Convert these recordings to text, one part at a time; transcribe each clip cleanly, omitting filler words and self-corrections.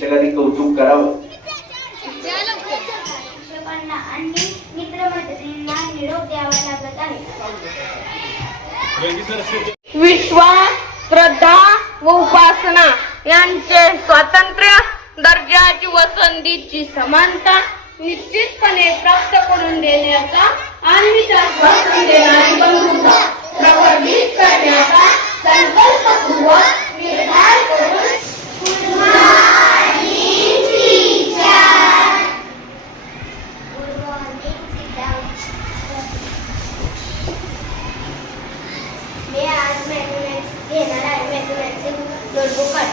शिक्षकांनी कौतुक करावं. शिक्षकांना आणि मित्रमैत्रिणींना निरोप द्यावा लागत आहे. विश्वास, श्रद्धा व उपासना यांचे स्वातंत्र्य, दर्जाची व संधीची समानता निश्चितपणे प्राप्त करून देण्याचा आणि आश्वासन देणारी बंधुता प्रकटित करण्याचा संकल्पपूर्वक निर्धार करून मी आज मॅथमॅटिक्स घेणार आहे. मॅथमॅटिक्स नोटबुक काढ.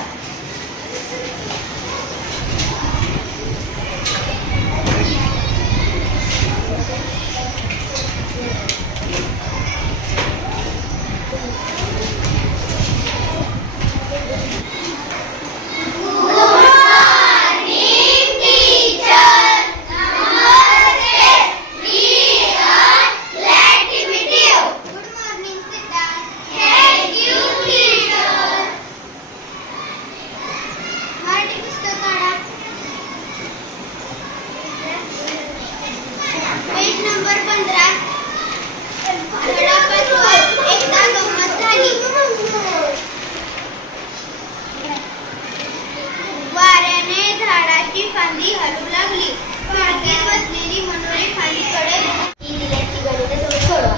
Page number 15. एकदा गंमत झाली. वाऱ्याने झाडाची फांदी हलू लागली. फांदीत बसलेली मनोरी फांदीकडे ही दिल्याची गणिते तुम्ही सोडवा.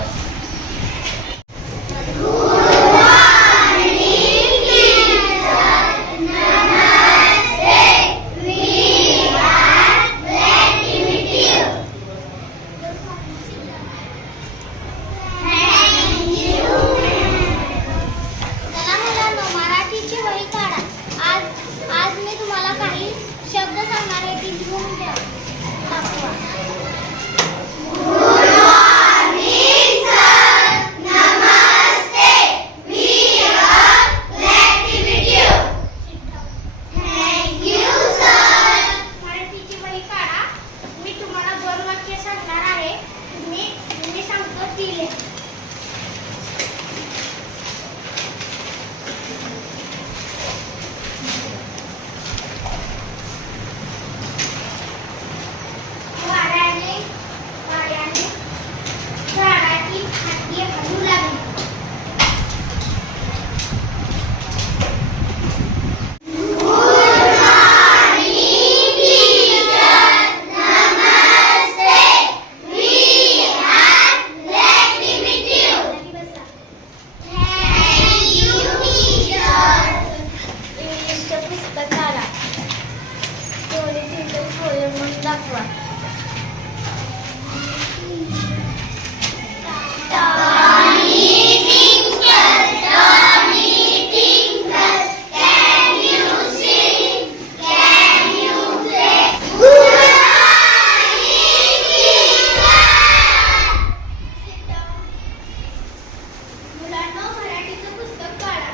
आज मी तुम्हाला काही शब्द सांगणार आहे की लिहून द्या. मराठीची वही काढा. मी तुम्हाला 2 वाक्य सांगणार आहे. मी सांगतो ती लिहा. वाऱ्याने झाडाची फांदी हलू लागली. इंग्लिशचं पुस्तक काढा. थोडे म्हणून दाखवा. मुलांनो, मराठीचं पुस्तक काढा.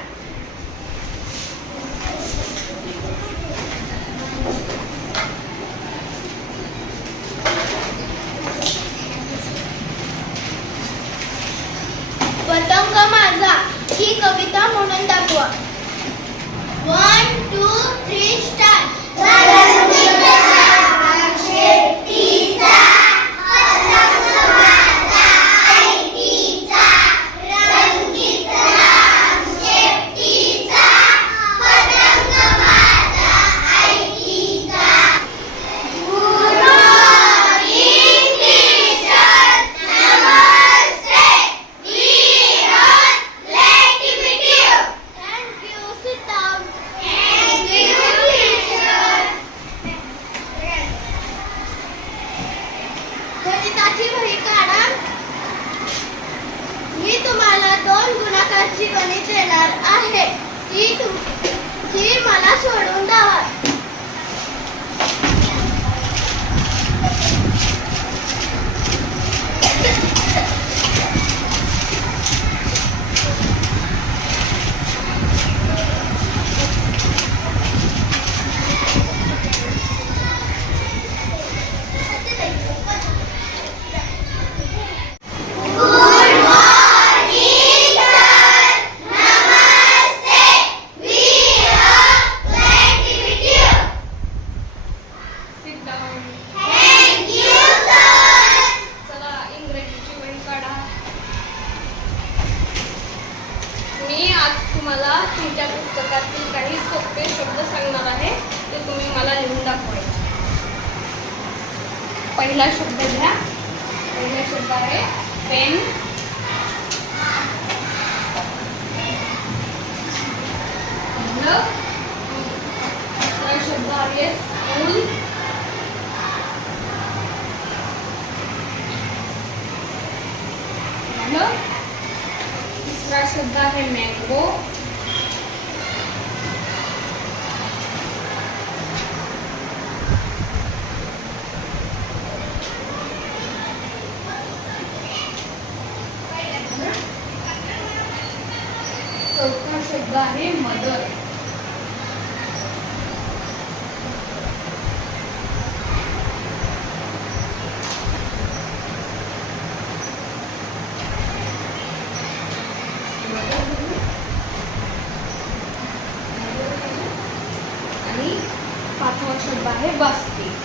पतंग माझा ही कविता म्हणून दाखवा. 1, 2, 3 स्टार्ट. गणिताची वही काढा. मी तुम्हाला 2 गुणाकाराची गणित देणार आहे. ती मला सोडवून द्यावा. आज तुम्हाला तुमच्या पुस्तकातील काही सोपे शब्द सांगणार आहे ते तुम्ही मला लिहून दाखवायचे. पहिला शब्द घ्या. पहिला शब्द आहे पेन. दुसरा शब्द आहे स्कूल. तिसरा शब्द आहे मँगो. चौथा शब्द आहे मदर. आणि पाचवा शब्द आहे बास्केट.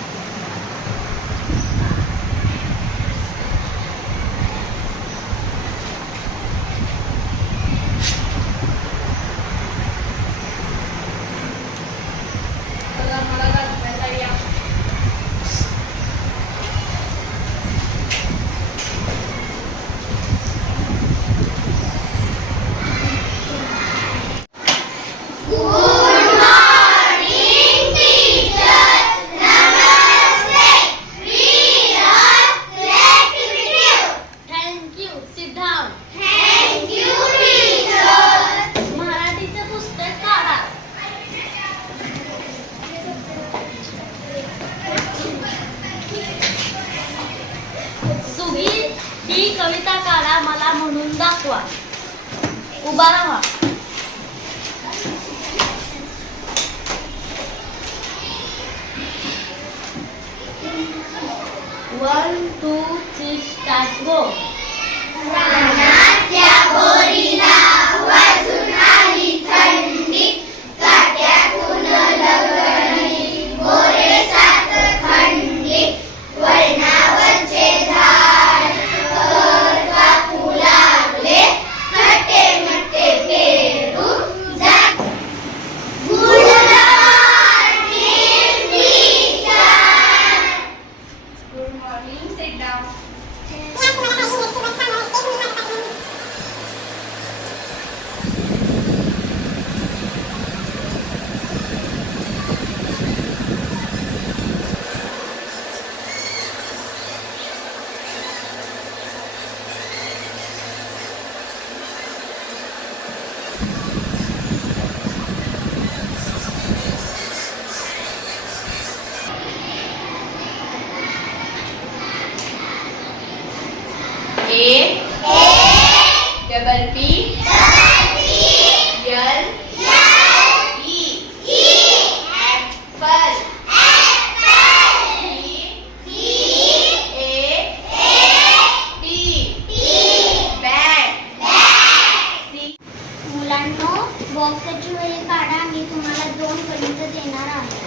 चला मला दाखवायला या. ही कविता काढा मला म्हणून दाखवा. उभा राहा. 1, 2, 3 स्टार्ट. गो. रानाच्या बोरीला वाजून आली थंडी, काट्यातून लगडी बोरे सात खंडी, वळणावरचे झाड तर कापू लागले, खटे मटे पेरू जात Good morning. Sit down. A, double P, L, E, apple, B, A, T, bat, C. मुलांनो, बॉक्सची वही काढा. मी तुम्हाला 2 गणित देणार आहे.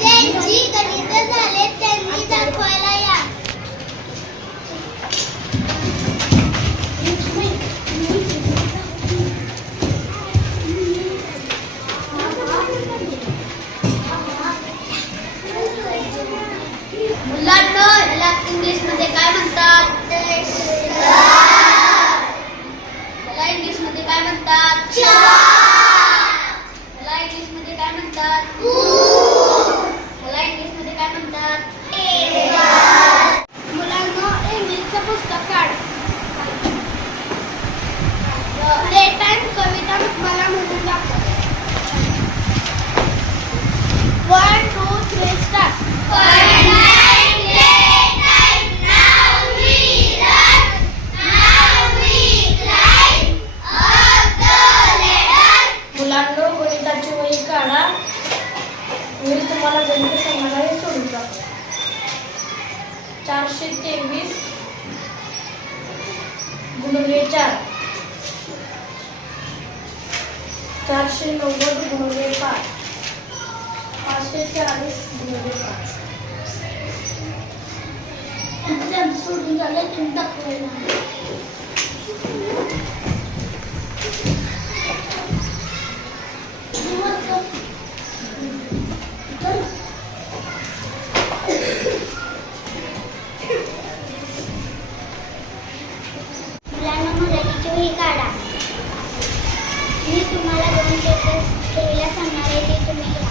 ज्यांची गणित झाले त्यांनी दाखवायला या. मुलांनो, ह्याला इंग्लिश मध्ये काय म्हणतात? ह्याला इंग्लिश मध्ये काय म्हणतात? ह्याला इंग्लिश मध्ये काय म्हणतात? ह्याला इंग्लिश मध्ये काय म्हणतात? मुलांनो, इंग्लिशचं पुस्तक काढ. प्ले टाइम कविता मला म्हणून दाखव. 1, 2, 3 स्टार्ट. मुलांनो, गणिताची वही काढा. मी तुम्हाला गणित सांगणार आहे. सोडून दाखवा. 423 गुणिले 4 490 गुणिले 5 540 गुणिले 5. सोडून झालं तुम्ही दाखवायला मुलांना मराठीची वही काढा. मी तुम्हाला 2 पेपर्स ठेवायला सांगणार आहे, ते तुम्ही लिहा.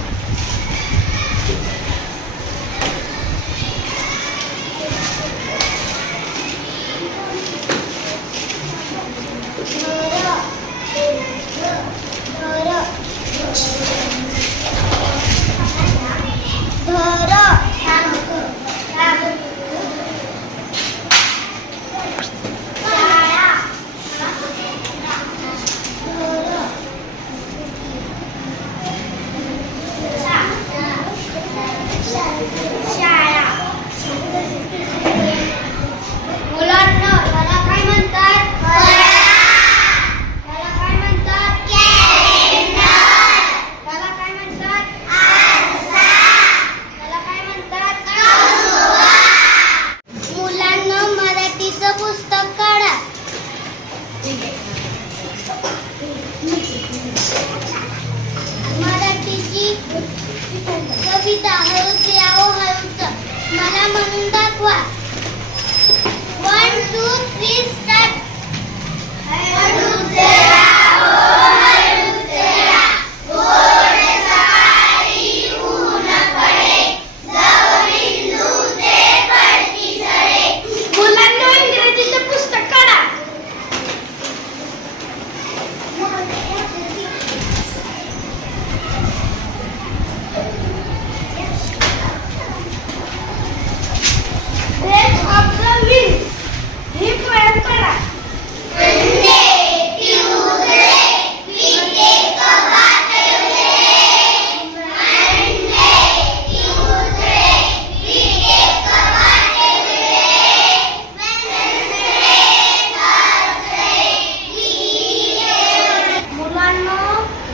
मराठीची कविता हळूच यावं हळूच मला म्हणून दाखवा. 1 2 3 स्टार्ट. हळूच यावं हळूच या गोड सकाळी ऊन पडे दवबिंदू ते पडती सडे. मुलांना इंग्रजीचं पुस्तक काढा. ही प्रयोग करा. मुलांना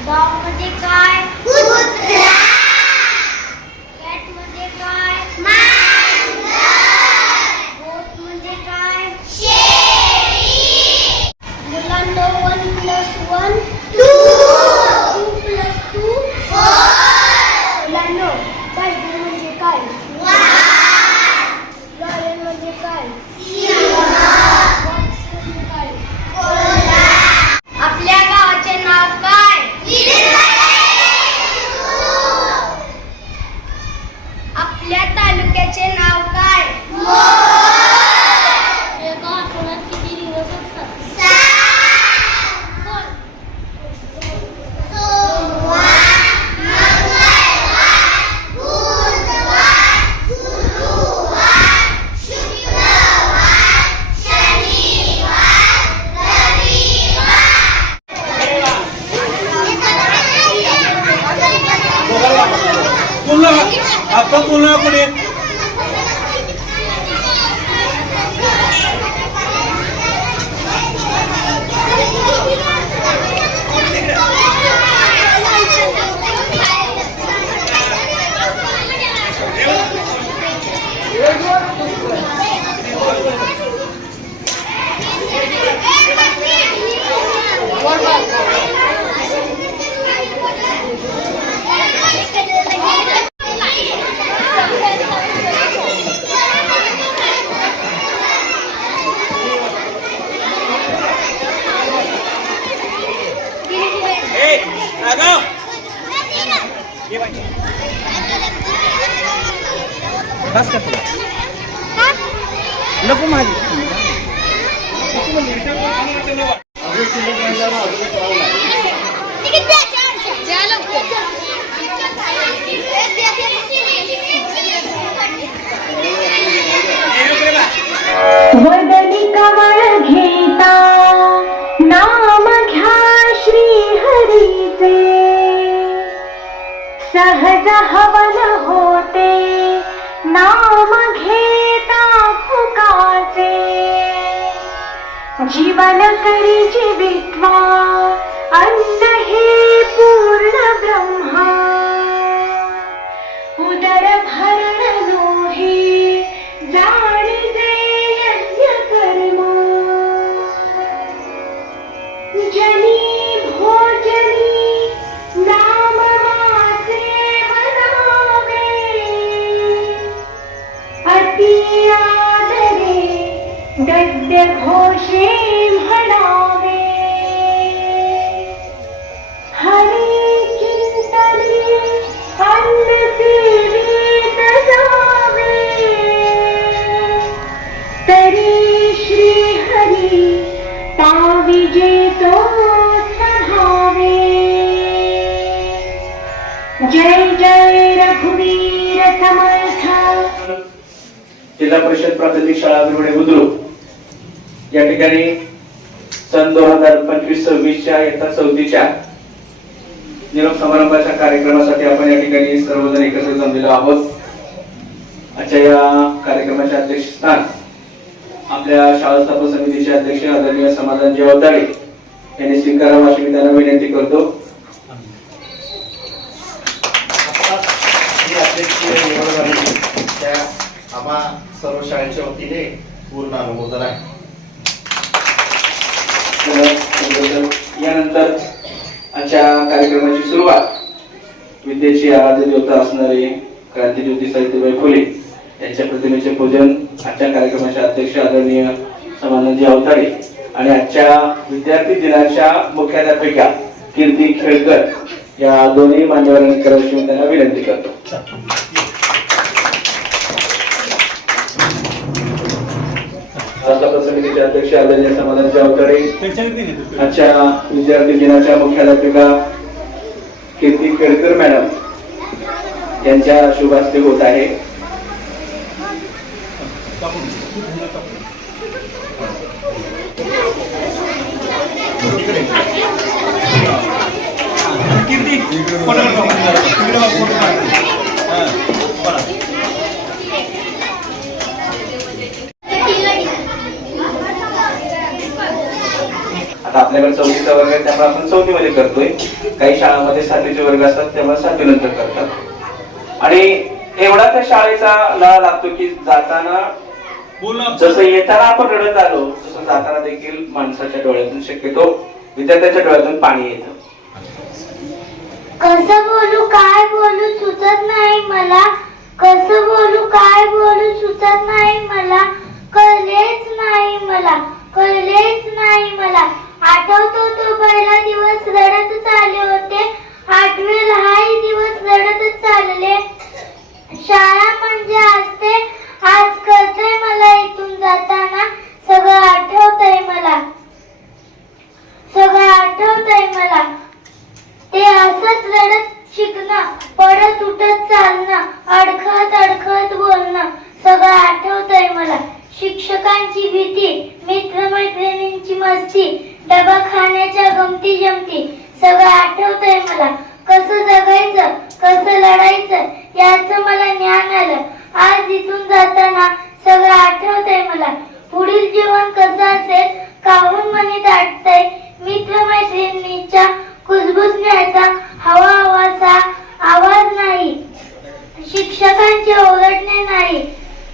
डॉग म्हणजे काय? कुत्रा. कॅट म्हणजे काय? मांजर. गोट म्हणजे काय? शेळी. मुलांना 1 + 1 2 2 + 2 4. मुलांना टायगर म्हणजे काय? वाघ. लॉयन म्हणजे काय? सिंह. फॉक्स म्हणजे काय? कोल्हा. आपल्या गावाचे नाव काय? आपल्या तालुक्याचे नाव काय? एका आठवड्यात किती दिवस असतात? 7. सोमवार, मंगळवार, बुधवार, गुरुवार, शुक्रवार, शनिवार, पुन्हा आपण पुन्हा पुढे बस का तुला नको माझी वदनी कमळ घेता नाम घ्या श्री हरीचे सहज हवन होते नाम घेता फुकाचे जीवन करी जीवित्वा अन्न हे पूर्ण ब्रह्मा उदर भरण नोहे जाणिजे यज्ञ कर्म जनी भोजनी नाम वाचे बनावे अति आदरे गद्य घोषे म्हणावे हरी चिंतनी अन्न सेवित जावे तरी श्री हरी ताविजेतो स्वभावे जय जय रघुवीर समर्थ। जिल्हा परिषद प्राथमिक शाळा विरोडे बुद्रुक या ठिकाणी सन 2025-26च्या इयत्ता 4थीच्या निरोप समारंभाच्या कार्यक्रमासाठी आपण या ठिकाणी सर्वजण एकत्र जमलेलो आहोत। आजच्या या कार्यक्रमाचे अध्यक्षस्थान आपल्या शाळा स्थापन समितीचे अध्यक्ष आदरणीय समाधानजी अवताडे यांनी स्वीकारावं अशी मी त्यांना विनंती करतो। त्या आम्हा सर्व शाळेच्या वतीने पूर्ण अनुमोदन आहे। यानंतर आजच्या कार्यक्रमाची सुरुवात विद्येची आराध्य देवता असणारे क्रांतीज्योती सावित्रीबाई फुले यांच्या प्रतिमेचे पूजन आजच्या कार्यक्रमाचे अध्यक्ष आदरणीय समाधानजी अवताडे आणि आजच्या विद्यार्थी दिनाच्या मुख्याध्यापिका कीर्ती खेळकर या दोन्ही मान्यवरांनी करायची मी त्यांना विनंती करतो। शाळा समितीचे अध्यक्ष आदरणीय समाधानजी अवताडे आजच्या विद्यार्थी दिनाच्या मुख्याध्यापिका कीर्ती खेळकर मॅडम यांच्या शुभ हस्ते होत आहे। आता आपल्याकडे 4थीचा वर्ग आहे त्यामुळे आपण 4थीमध्ये करतोय। काही शाळांमध्ये 7वीचे वर्ग असतात त्यामुळे 7वी नंतर करतात आणि एवढा त्या शाळेचा लळा लागतो की जाताना जसं येताना आपण रडत आलो तसं जाताना देखील माणसाच्या डोळ्यातून शक्यतो विद्यार्थ्याच्या डोळ्यातून पाणी येतं। कसं बोलू काय बोलू सुचत नाही मला, कसं बोलू काय बोलू सुचत नाही मला, कळलेच नाही मला, कळलेच नाही मला। आठवतो तो पहिला दिवस रडतच आले होते, आठवेल हाही दिवस रडतच चालले। शाळा म्हणजे असते आज कळतंय मला, इथून जाताना सगळं आठवतंय मला, सगळं आठवतंय मला। ते असत रडत शिकणं, पडत उठत चालणं, अडखत अडखत बोलणं, सगळं आठवतंय मला। शिक्षकांची भीती, मित्रमैत्रिणींची मस्ती, डबा खाण्याच्या गमती जमती, सगळं आठवतंय मला। कसं जगायचं कसं लढायचं याचं मला ज्ञान आलं, आज इथून जाताना सगळं आठवतंय मला। पुढील जीवन कसं असेल काहून मनी दाटतंय, मित्रमैत्रिणींच्या कुजबुजण्याचा हवा हवासा आवाज नाही, शिक्षकांचे ओरडणे नाही,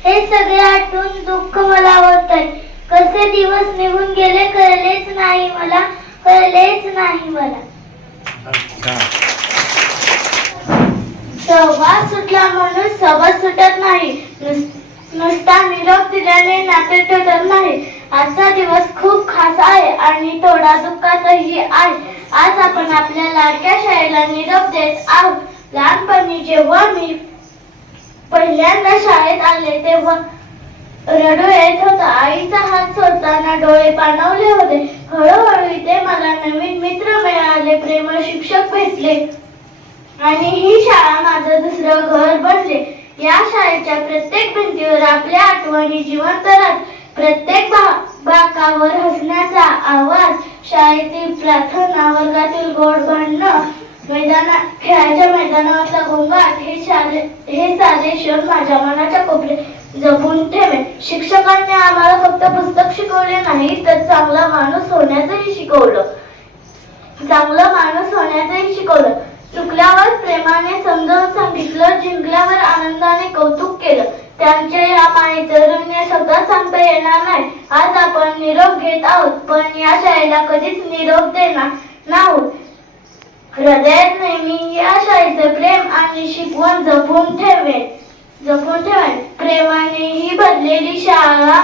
हे सगळे आठवून दुःख मला होतंय। कसे दिवस निघून गेले कळलेच नाही मला, कळलेच नाही मला। सहवास सुटला म्हणून सबस सुटत नाही, नुसता निरोप दिल्याने नाते तुटत नाही। आजचा दिवस खूप खास आहे आणि थोडा दुःखातही आहे। आज आपण आपल्या लाडक्या शाळेला निरोप देत आहोत। लहानपणी जेव्हा मी पहिल्यांदा शाळेत आले तेव्हा रडू येत होता, आईचा हात सोडताना डोळे पाणावले होते। हळूहळू इथे मला नवीन मित्र मिळाले, प्रेमळ शिक्षक भेटले आणि ही शाळा माझं दुसरं घर बनले। या शाळेच्या प्रत्येक भिंतीवर आपल्या आठवणी जिवंत राहतात, प्रत्येक बाकावर हसण्याचा आवाज, शाळेतील प्रार्थना, वर्गातील गोड भांडणं, खेळाच्या मैदानावरचा गोंगाट, हे सारे क्षण माझ्या मनाच्या कोपऱ्यात जपून ठेवेन. शिक्षकांनी आम्हाला फक्त पुस्तक शिकवले नाही तर चांगला माणूस होण्याचंही शिकवलं. चुकल्यावर प्रेमाने समजावून सांगितलं, जिंकल्यावर आनंदाने कौतुक केलं. त्यांच्या या मायेचं ऋण शब्दात सांगता येणार नाही. आज आपण निरोप घेत आहोत, पण या शाळेला कधीच निरोप देणार नाहोत. हृदयात नेहमी या शाळेचं प्रेम आणि शिकवण जपून ठेवेन. प्रेमाने ही भरलेली शाळा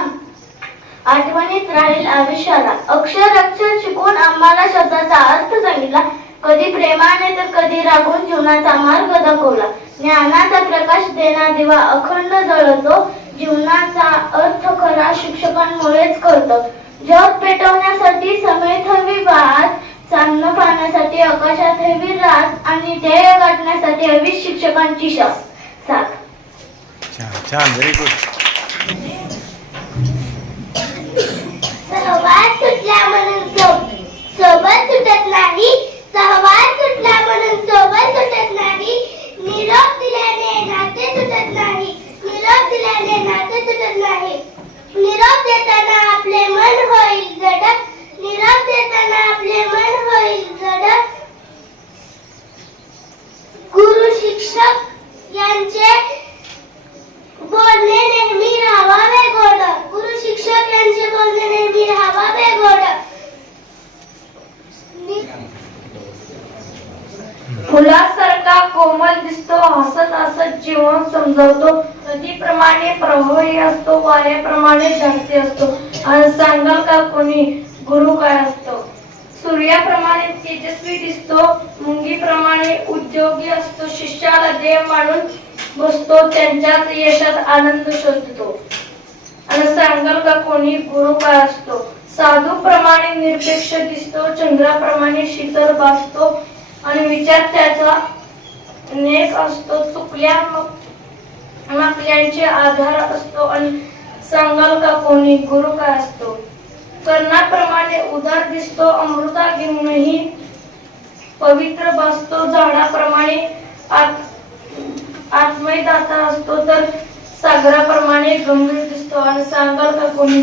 आठवणीत राहील आयुष्याला. अक्षर शिकवून आम्हाला शब्दाचा अर्थ सांगितला. कधी प्रेमाने तर कधी रागून जीवनाचा मार्ग दाखवला. ज्ञानाचा प्रकाश देणारा दिवा अखंड जळतो. जीवनाचा अर्थ खरा शिक्षकांमुळेच कळतो. ज्योत पेटवण्यासाठी समेत हवी वाट, चांदणं पाहण्यासाठी आकाशात हवी रात आणि ध्येय गाठण्यासाठी हवी शिक्षकांची साथ. छान, व्हेरी गुड. सहवास सुटला म्हणून सोबत सुटत नाही. सहवास सुटला म्हणून सोबत सुटत नाही. निरोप दिल्याने नाते तुटत नाही. निरोप देताना आपले मन होईल जड. गुरु शिक्षक यांचे बोलणे नेहमी राहावे गोड. फुलासारखा कोमल दिसतो, हसत हसत जीवन समजावतो. नदीप्रमाणे प्रवाही असतो, वाऱ्याप्रमाणे धाडसी असतो. आणि सांगाल का कोणी गुरु काय असतो? सूर्याप्रमाणे तेजस्वी दिसतो, मुंगीप्रमाणे उद्योगी असतो. शिष्याला देव मानून बसतो, त्यांच्याच यशात आनंद शोधतो. आणि सांगाल का कोणी गुरु काय असतो? साधूप्रमाणे निरपेक्ष दिसतो, चंद्राप्रमाणे शीतल भासतो. आणि विचार त्याचा नेक असतो, चुकल्या नकल्यांचे आधार असतो. आणि सांगाल का कोणी गुरु काय असतो? कर्णाप्रमाणे उदार दिसतो, अमृता घेऊनही पवित्र भासतो. झाडाप्रमाणे आत्मय दाता असतो, तर सागराप्रमाणे गंभीर दिसतो. आणि सांगाल का कोणी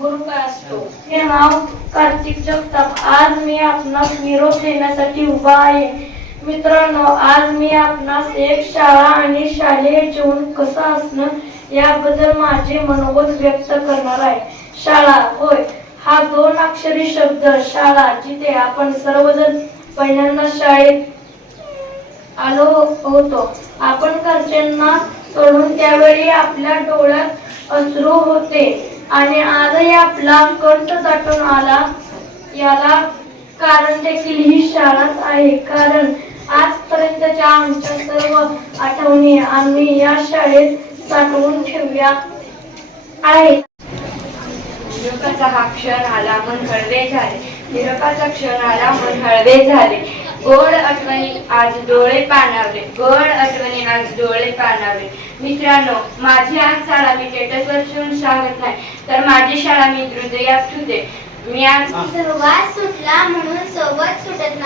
गुरु काय असतो? हे नाव कार्तिक जगताप. आज मी आपणास निरोप देण्यासाठी उभा आहे. मित्रांनो, आज मी आपणास एक शाळा आणि शालेय जीवन कसं असणं याबद्दल माझे मनोगत व्यक्त करणार आहे. शाळा, होय, हा 2 अक्षरी शब्द शाळा, जिथे आपण सर्वजण पहिल्यांदा शाळेत आलो होतो. आपण घरच्यांना सोडून त्यावेळी आपल्या डोळ्यात अश्रू होते. आणि आजही आपला कंठ दाटून आला. याला कारण देखील ही शाळाच आहे. कारण आजपर्यंतच्या आमच्या सर्व आठवणी आम्ही या शाळेत साठवून ठेवल्या आहेत. निरोपाचा हा क्षण आला, मन हळवे झाले. निरोपाचा क्षण आला, मन हळवे झाले. गोड आठवणी आज डोळे पाणावले. मित्रांनो, माझी आज शाळा मी स्टेटसवर ठेवून सांगत नाही, तर माझी शाळा मी हृदयात ठेवते. मी आज सहवास सुटला म्हणून सोबत सुटत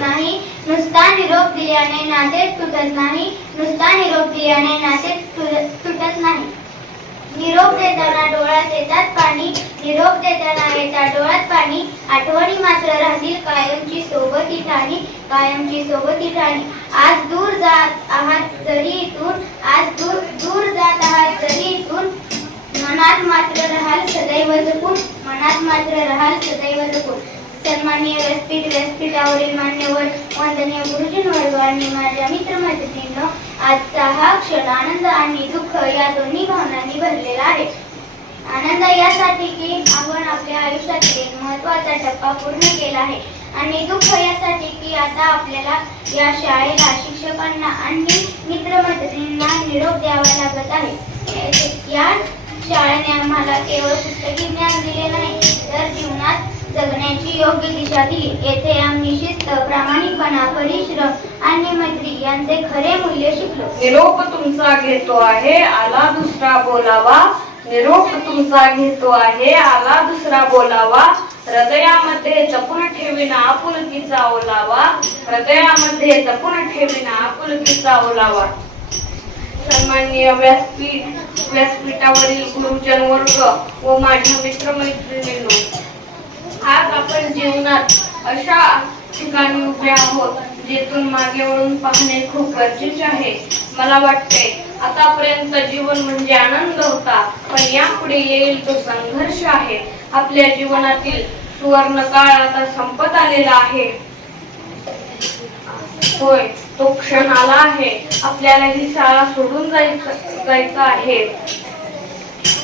नाही. नुसता निरोप दिल्याने नाते तुटत नाही. निरोप देताना डोळ्यात येतात पाणी. आठवणी मात्र राहतील कायमची सोबती ठाणी. आज दूर जात आहात जरी इथून, मनात मात्र राहाल सदैव जपून. सन्माननीय व्यासपीठावरील मान्यवर, वंदनीय गुरुजींवर आणि माझ्या मित्रमैत्रिणींनो, आजचा हा क्षण आनंद आणि दुःख या दोन्ही भावनांनी भरलेला आहे. आनंद यासाठी की आपण आपल्या आयुष्यातील एक महत्त्वाचा टप्पा पूर्ण केला आहे. आणि दुःख यासाठी की आता आपल्याला या शाळेला, शिक्षकांना आणि मित्रमैत्रिणींना निरोप द्यावा लागत आहे. या शाळेने आम्हाला केवळ पुस्तकी ज्ञान दिले नाही, तर जीवनात जगण्याची योग्य दिशा दिली. येथे आम्ही शिस्त, प्रामाणिकपणा, परिश्रम आणि मैत्री यांचे खरे मूल्य शिकलो. निरोप तुमचा घेतो आहे, आला दुसरा बोलावा. निरोप तुमचा घेतो आहे, आला दुसरा बोलावा. हृदयामध्ये जपून ठेविना आपुलकीचा ओलावा. सन्माननीय व्यासपीठावरील गुरुजन वर्ग व माझ्या मित्रमैत्रिणींनो, आज आपण जीवनात अशा ठिकाणी उभे आहोत जेथून मागे वळून पाहणे खूप गरजेचे आहे. मला वाटते आतापर्यंत जीवन म्हणजे आनंद होता, पण यापुढे येईल तो संघर्ष आहे. आपल्या जीवनातील सुवर्ण काळ आता संपत आलेला आहे. होय, तो क्षण आला आहे. आपल्याला ही शाळा सोडून जायचं आहे.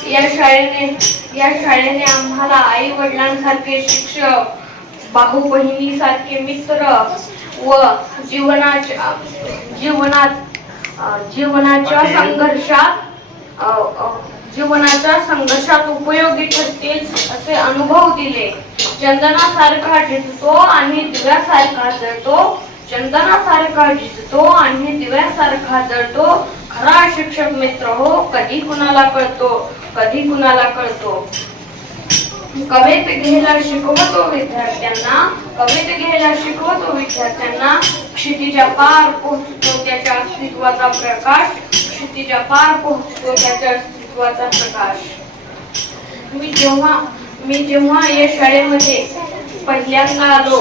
या शाळेने आम्हाला आई वडिलांसारखे शिक्षक, भाऊ बहिणीसारखे मित्र व जीवनाच्या संघर्षात उपयोगी ठरतील असे अनुभव दिले. चंदनासारखा झिजतो आणि दिव्यासारखा जळतो. खरा शिक्षक मित्र हो कधी कुणाला कळतो. कवित घ्यायला शिकवतो विद्यार्थ्यांना. क्षितिजा पार पोहोचतो त्याच्या अस्तित्वाचा प्रकाश. मी जेव्हा या शाळेमध्ये पहिल्यांदा आलो,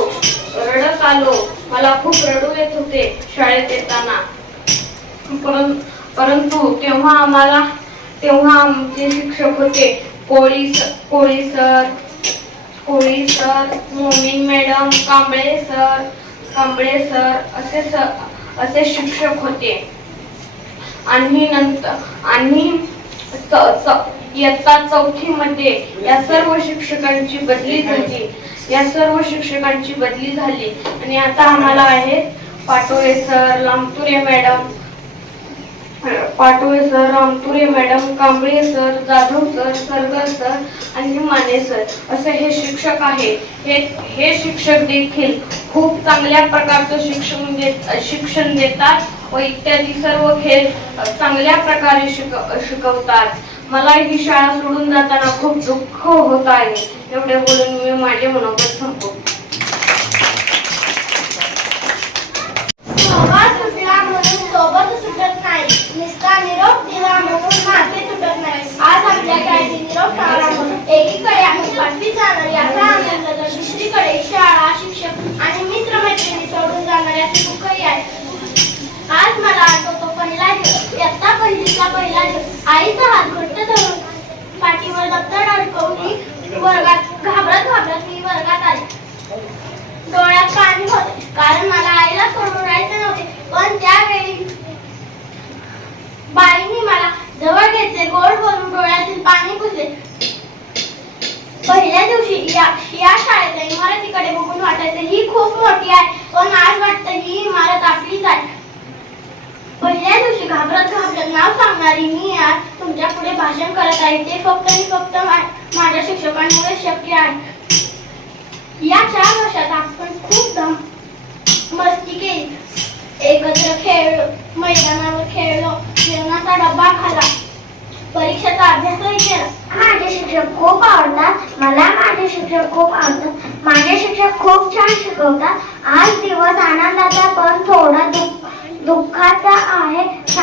रडत आलो. मला खूप रडू येत होते शाळेत येताना. परंतु तेव्हा आमचे शिक्षक होते Koli sir, Momin madam, Kamble sir असे शिक्षक होते. आणि इयत्ता 4थी मध्ये या सर्व शिक्षकांची बदली झाली आणि आता आम्हाला आहेत Patole sir, Ramture madam, Kamble sir, Jadhav sir, Sargar sir आणि माने सर असे हे शिक्षक आहे. हे शिक्षक देखील खूप चांगल्या प्रकारचं शिक्षण देतात व इत्यादी सर्व खेळ चांगल्या प्रकारे शिकवतात. मला ही शाळा सोडून जाताना खूप दुःख होत आहे. एवढे बोलून मी माझे मनोगत संपवतो. सोबत सुटत नाही, निस्ता निरोप दिला म्हणून नाते तुटत नाही. आज आपल्या शाळेची निरोप शाळा म्हणून एकीकडे आम्ही 5वी जाणार याचा आनंद, तर दुसरीकडे शाळा, शिक्षक आणि मित्रमैत्रिणी सोडून जाणार याचे दुःखही आहे. आज मला आठवतो पहिला दिवस, इयत्ता 1लीचा पहिला दिवस. आईचा हात घट्ट धरून पाठीवर दप्तर अडकवून वर्गात घाबरत मी वर्गात आले. डोळ्यात पाणी होते कारण मला आईला सोडून राहायचे नव्हते. पण त्यावेळी बाईंनी मला जवळ घेतले, गोड बोलून डोळ्यातील पाणी पुसले. पहिल्या दिवशी या शाळेच्या इमारतीकडे बघून वाटायचे ही खूप मोठी आहे, पण आज वाटतं ही इमारत आपलीच आहे. पहिल्या दिवशी घाबरत नाव सांगणारी मी आज तुमच्या पुढे भाषण करत आहे. ते फक्त माझ्या शिक्षकांमुळे शक्य आहे. या 4 वर्षात आपण खूप मस्ती केली, एकत्र खेळलो, मैदानावर खेळलो, जेवणाचा डब्बा खाल्ला, परीक्षेचा अभ्यासही केला. माझे शिक्षक खूप आवडतात. माझे शिक्षक खूप छान शिकवतात. आज दिवस आनंदाचा पण थोडा दुःखाचा आहे.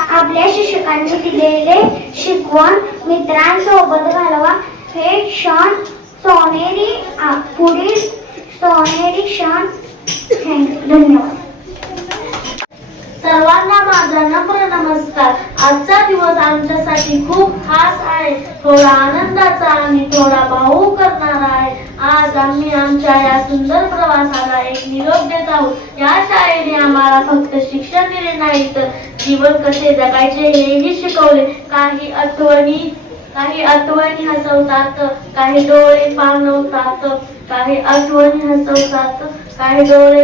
आपल्या शिक्षकांनी दिलेले शिकवण मित्रांसोबत घालवा. हे क्षण पुढील सोनेरी क्षण. धन्यवाद. सर्वांना माझा नम्र नमस्कार. आजचा दिवस आमच्यासाठी खूप खास आहे, थोडा आनंदाचा आणि थोडा भावुक करणारा आहे. आज आम्ही आमच्या या सुंदर प्रवासाला एक निरोप देत आहोत. या शाळेने आम्हाला फक्त शिक्षण दिले नाही तर जीवन कसे जगायचे हेही शिकवले. काही आठवणी हसवतात, काही डोळे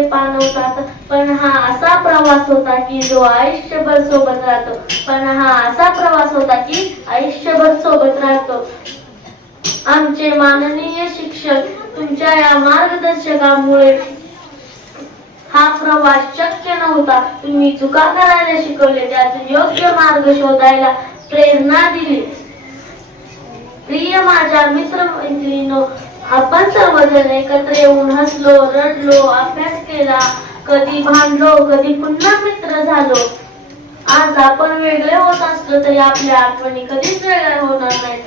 पाणवतात, पण हा असा प्रवास होता की आयुष्यभर सोबत राहतो. आमचे माननीय शिक्षक, तुमच्या या मार्गदर्शकामुळे हा प्रवास शक्य नव्हता. तुम्ही चुका करायला शिकवले, त्याचा योग्य मार्ग शोधायला प्रेरणा दिली. प्रिय माझ्या मित्रमैत्रिणींनो, आपण सर्वजण एकत्र येऊन हसलो, रडलो, अभ्यास केला, कधी भांडलो, कधी पुन्हा मित्र झालो. आज आपण वेगळे होत असलो तरी आपल्या आठवणी कधीच वेगळ्या होणार नाहीत.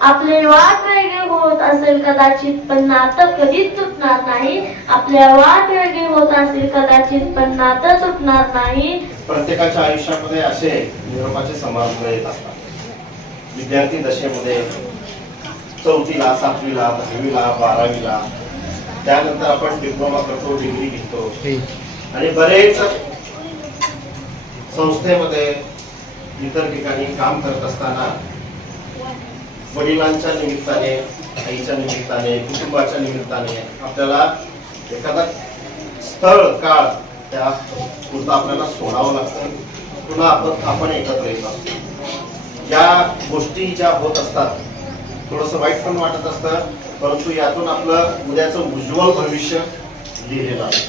आपले वाट वेगळे होत असेल कदाचित पण नातं कधीच तुटणार नाही. आपल्या वाट वेगळी होत असेल कदाचित पण नातं तुटणार नाही. प्रत्येकाच्या आयुष्यामध्ये असे निरोपाचे समारंभ येत असतात. विद्यार्थी दशेमध्ये 4थीला 7वीला 10वीला 12वीला, त्यानंतर आपण डिप्लोमा करतो, डिग्री घेतो आणि बरेच संस्थेमध्ये इतर ठिकाणी काम करत असताना वडिलांच्या निमित्ताने, आईच्या निमित्ताने, कुटुंबाच्या निमित्ताने आपल्याला एखादा स्थळ काळ त्या पुरता आपल्याला सोडावं लागतं. पुन्हा आपण एकत्र येत असतो. या गोष्टी ज्या होत असतात थोडंसं वाईट पण वाटत असतं, परंतु यातून आपलं उद्याचं उज्ज्वल भविष्य लिहिलेलं आहे.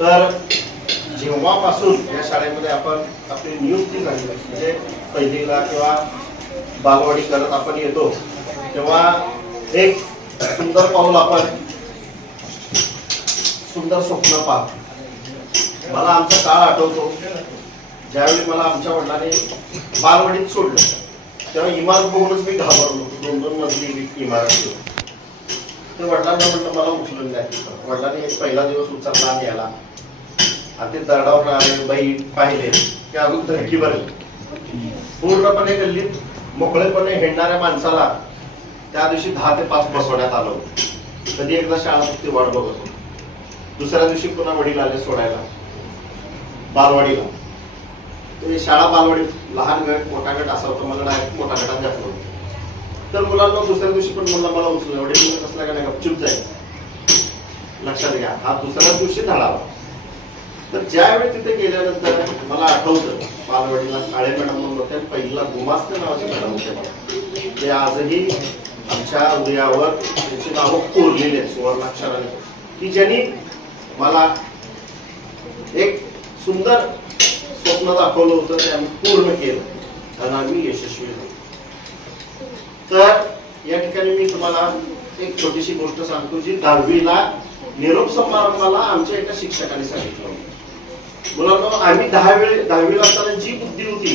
तर जेव्हापासून या शाळेमध्ये आपण आपली नियुक्ती झाली, म्हणजे पहिलीला किंवा बालवाडी करत आपण येतो, तेव्हा एक सुंदर पाऊल आपण सुंदर स्वप्न पाहतो. मला आमचा काळ आठवतो, ज्यावेळी मला आमच्या वडिलांनी बालवाडीत सोडलं तेव्हा इमारत बघूनच मी घाबरलो. 2-2 मजली इमारत होती. ते वडिलांना म्हटलं मला उचलून द्या. वडिलांनी पहिला दिवस उचलला आणि याला आणि ते दरडावर आले, बाई पाहिले की अजून धडकी भरली. पूर्णपणे गल्लीत मोकळेपणे हिंडणाऱ्या माणसाला त्या दिवशी 10 ते 5 बसवण्यात आलं होतं. कधी एकदा शाळा सुटती वाट बघत होती. दुसऱ्या दिवशी पुन्हा वडील आले सोडायला बालवाडीला. ते शाळा बालवाडी लहान गट मोठा गट असा होता. मला डायरेक्ट मोठा गटात घातलं होतं. तर मुलांना दुसऱ्या दिवशी पण मला उचललं. वडील कसला का नाही गपचूप जायचं. लक्षात घ्या, हा दुसऱ्या दिवशी धडावा. तर ज्यावेळी तिथे गेल्यानंतर मला आठवतं बालवाडीला काळे मॅडम म्हणून होते, पहिला गुमास्ते नावाचे मॅडम होते. ते आजही आमच्या हृदयावर त्यांची नावं कोरलेली आहेत सुवर्णाक्षराने, की ज्यांनी मला एक सुंदर स्वप्न दाखवलं होतं, ते आम्ही पूर्ण केलं आणि आम्ही यशस्वी झालो. तर या ठिकाणी मी तुम्हाला एक छोटीशी गोष्ट सांगतो, जी 10वीला निरोप समारंभाला आमच्या एका शिक्षकाने सांगितलं होतं. मुलांना आम्ही 10वीला असताना जी बुद्धी होती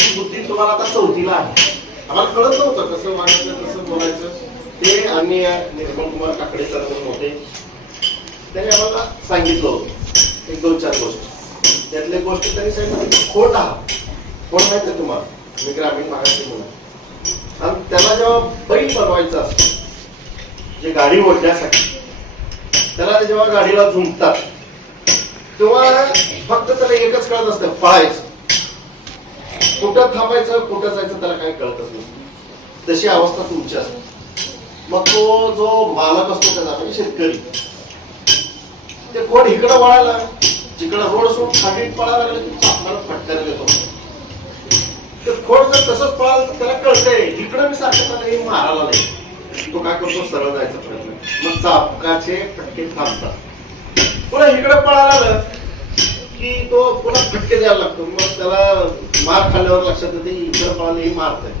ती बुद्धी तुम्हाला आता 4थीला आहे. आम्हाला कळत नव्हतं कसं वागायचं कसं बोलायचं. ते आम्ही निर्मल कुमार काकडे सर होते, त्यांनी आम्हाला सांगितलं होतं 1-2-4 गोष्टी. त्यातल्या गोष्टी त्यांनी सांगितलं खोट आहात. खोट माहिती तुम्हाला, मी ग्रामीण भागातली मुलं. आणि त्याला जेव्हा बैल बनवायचं असतं जे गाडी ओढण्यासाठी, त्याला जेव्हा गाडीला झुंपतात तेव्हा फक्त त्याला एकच कळत असतं, पळायचं. कुठं थांबायचं कुठं जायचं त्याला काही कळतच नसतं. तशी अवस्था तुमची असते. मग तो जो मालक असतो त्याचा म्हणजे शेतकरी, ते कोण इकडं वळायला जिकडं रोड सोडून खाली पळायला लागलं की आपल्याला फटकायला देतो. ते खोड जर तसंच पळालं तर त्याला कळतंय इकडं मी सारखं त्याला हे मारायला नाही. तो काय करतो, सरळ जायचा प्रयत्न. मग चापकाचे फटके थांबतात. पुन्हा इकडं पळायला आलं की तो पुन्हा फटके द्यायला लागतो. मग त्याला मार खाल्ल्यावर लक्षात येते इकडं पळालं हे मारतंय.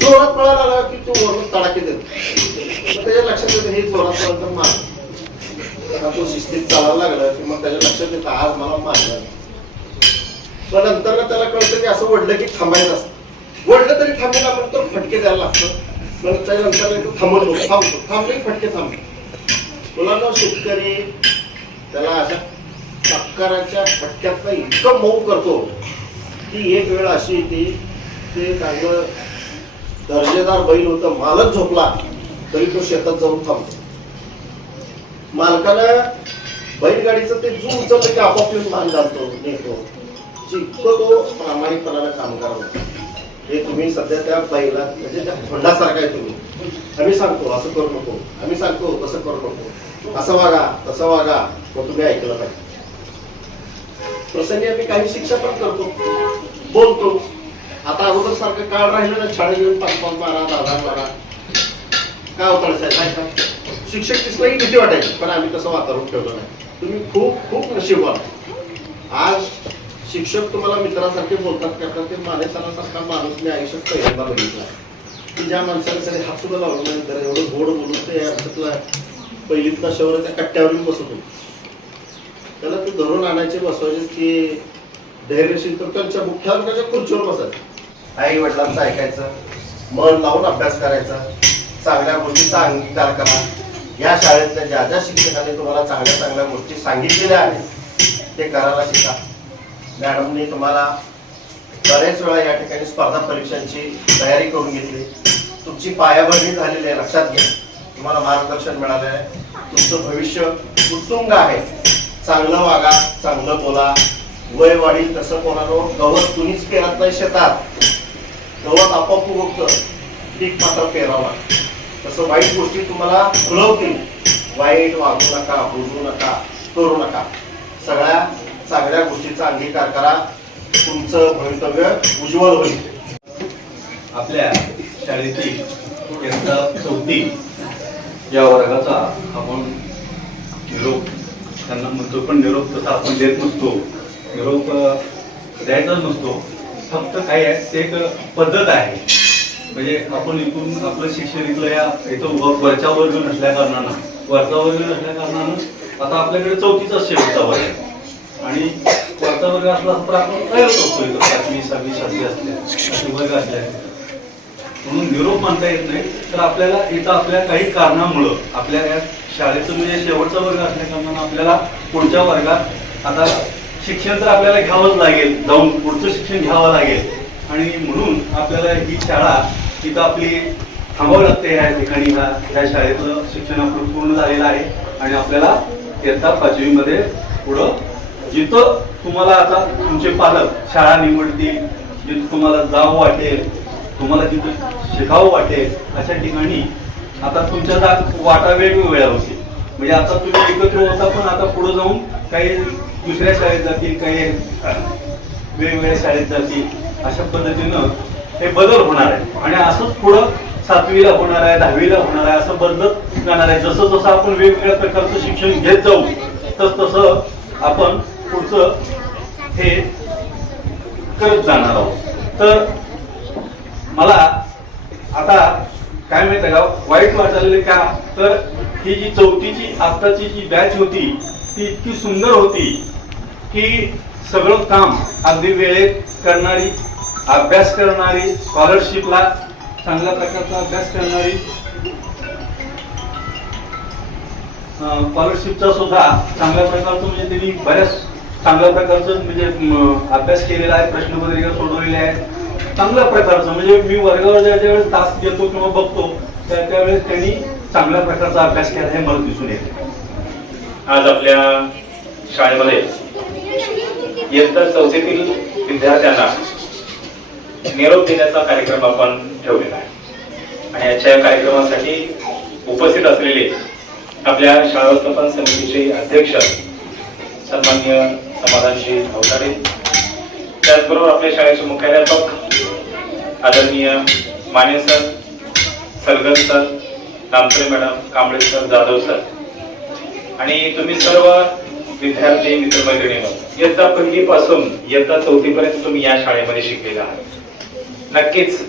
जोरात पळायला आला की तो वरून तडाखे देतो. मग त्याच्या लक्षात येते हे जोरात पळालं तर मार. तो शिस्तीत चालायला लागला की मग त्याच्या लक्षात येतं आज मला मारलं. पण नंतर त्याला कळतं की असं वडलं की थांबायचं असतं. वडलं तरी थांबेला पण तो फटके द्यायला लागतं. मग त्यानंतर तो थांबतो थांबले फटके थांबतो. मुलांना शेतकरी त्याला अशा चक्कराच्या फटक्यात इतकं मऊ करतो की एक वेळ अशी येते, ते चांगलं दर्जेदार बैल होतं, मालक झोपला तरी तो शेतात जाऊन थांबतो. मालकाला बैलगाडीचं ते जू उचललं की आपोआप येऊन मान घालतो नेतो. इतकं तो प्रामाणिकपणानं काम करतो. हे तुम्ही सध्या त्या बैला म्हणजे त्या फंडासारखा आहे. तुम्ही आम्ही सांगतो असं करू नको, आम्ही सांगतो तसं करू नको, असं वागा तसं वागा, मग तुम्ही ऐकलं पाहिजे. प्रसंगी आम्ही काही शिक्षा पण करतो, बोलतो. आता अगोदर सारखं काळ राहिलं ना, शाळेत येऊन 5-5 मारा 10-10 मारा काय होतं साहेब काय शिक्षक दिसलाही भीती वाटायची. पण आम्ही तसं वातावरण ठेवलं नाही. तुम्ही खूप खूप नशीबवान. आज शिक्षक तुम्हाला मित्रासारखे बोलतात करतात. ते मानेसारखा माणूस मी आयुष्यात पहिल्यांदा बघितला की ज्या माणसाने कधी हात सुद्धा लावला नाही, तर एवढं गोड बोलून ते आमच्यातला पहिलीतला शहर त्या कट्ट्यावर बसत होते. त्याला ते धरून आणायचे बसवायचे की धैर्यशील तर त्यांच्या मुख्याध्यापकाच्या खुर्चीवर बसायचं. आई वडिलांचं ऐकायचं, मन लावून अभ्यास करायचा, चांगल्या गोष्टीचा अंगीकार करा. या शाळेतल्या ज्या ज्या शिक्षकांनी तुम्हाला चांगल्या चांगल्या गोष्टी सांगितलेल्या आहेत ते करायला शिका. मॅडमनी तुम्हाला बरेच वेळा या ठिकाणी स्पर्धा परीक्षांची तयारी करून घेतली. तुमची पायाभरणी झालेली आहे, लक्षात घ्या. तुम्हाला मार्गदर्शन मिळालं आहे. तुमचं भविष्य उत्तुंग आहे. चांगलं वागा, चांगलं बोला. वय वाढील तसं कोणाला गवत कुणीच पेरत नाही शेतात. गवत आपोआप उगवतं, पीक मात्र पेरावं लागतं. तसं वाईट गोष्टी तुम्हाला फुलवतील. वाईट वागू नका, बोलू नका, करू नका. सगळ्या चांगल्या गोष्टीचा अंगीकार करा. तुमचं भवितव्य उज्ज्वल होईल. आपल्या शाळेतील इयत्ता 4थी या वर्गाचा आपण निरोप त्यांना म्हणतो, पण निरोप तसा आपण देत नसतो. निरोप द्यायचाच नसतो. फक्त काय आहे ते एक पद्धत आहे. म्हणजे आपण इथून आपलं शिक्षण इथं वरचा वर्ग नसल्या कारणानं आता आपल्याकडे 4थीचा शेवटचा वर्ग आहे आणि वरचा वर्ग असला तर आपण तयार करतो. इथं 5वी 6वी 7वी असले वर्ग असले म्हणून निरोप म्हणता येत नाही. तर आपल्याला इथं आपल्या काही कारणामुळं आपल्या या शाळेचं म्हणजे शेवटचा वर्ग असल्या कारणानं आपल्याला पुढच्या वर्गात आता शिक्षण तर आपल्याला घ्यावंच लागेल, जाऊन पुढचं शिक्षण घ्यावं लागेल. आणि म्हणून आपल्याला ही शाळा इथं आपली थांबावं लागते. या ठिकाणी ह्या शाळेतलं शिक्षण आपलं पूर्ण झालेलं आहे आणि आपल्याला इयत्ता 5वी मध्ये पुढं जिथं तुम्हाला आता तुमचे पालक शाळा निवडतील, जिथं तुम्हाला जावं वाटेल, तुम्हाला जिथं शिकावं वाटेल अशा ठिकाणी आता तुमच्या वाटा वेगवेगळ्या होतील. म्हणजे आता तुम्ही एकत्र होता, पण आता पुढे जाऊन काही दुसऱ्या शाळेत जातील, काही वेगवेगळ्या शाळेत जातील. अशा पद्धतीनं हे बदल होणार आहे आणि असंच पुढं 7वीला होणार आहे, 10वीला होणार आहे, असं बदलत जाणार आहे. जसं जसं आपण वेगवेगळ्या प्रकारचं शिक्षण घेत जाऊ तसं आपण पुढचं हे करत जाणार आहोत. तर मला आता काय माहिती का वाईट वाटलेलं का, तर ही जी 4थीची आत्ताची जी बॅच होती ती इतकी सुंदर होती की सगळं काम अगदी वेळेत करणारी, अभ्यास करणारी, स्कॉलरशिपला चांगल्या प्रकारचा अभ्यास करणारी, स्कॉलरशिपचा सुद्धा चांगल्या प्रकारचं म्हणजे त्यांनी बऱ्याच चांगल्या प्रकारचं म्हणजे अभ्यास केलेला आहे, प्रश्नपत्रिका सोडवलेल्या आहेत चांगल्या प्रकारचं. म्हणजे मी वर्गावर ज्यावेळेस तास देतो किंवा बघतो त्यावेळेस त्यांनी चांगल्या प्रकारचा अभ्यास केला हे मला दिसून येते. आज आपल्या शाळेमध्ये इयत्ता 4थीतील विद्यार्थ्यांना निरोप देण्याचा कार्यक्रम आपण ठेवलेला आहे आणि याच्या कार्यक्रमासाठी उपस्थित असलेले आपल्या शाळा व्यवस्थापन समितीचे अध्यक्ष सन्माननीय समाधानजी अवताडे, त्याचबरोबर आपल्या शाळेचे मुख्याध्यापक आदरणीय Mane sir, Sargar sir, Namkare madam, Kamble sir, Jadhav sir आणि तुम्ही सर्व विद्यार्थी मित्रमैत्रिणींनो, इयत्ता 1ली पासून इयत्ता 4थी पर्यंत तुम्ही या शाळेमध्ये शिकलेला आहात. नक्कीच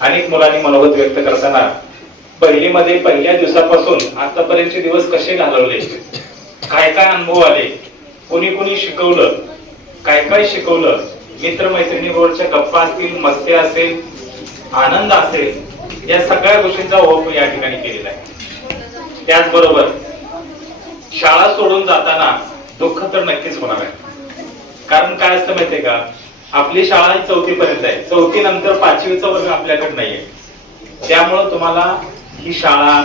अनेक मुलांनी मनोगत व्यक्त करताना पहिलीमध्ये पहिल्या दिवसापासून आतापर्यंतचे दिवस कसे घालवले, काय काय अनुभव आले, कोणी कोणी शिकवलं, काय काय शिकवलं, मित्रमैत्रिणीबरोबरच्या गप्पा असतील, मस्ती असेल, आनंद असेल, या सगळ्या गोष्टींचा उपयोग या ठिकाणी केलेला आहे. त्याचबरोबर शाळा सोडून जाताना दुःख तर नक्कीच होणार आहे. कारण काय असतं माहितीये का, आपली शाळा 4थी पर्यंत आहे, 4थी नंतर 5वीचा वर्ग आपल्याकडे नाहीये. त्यामुळं तुम्हाला ही शाळा,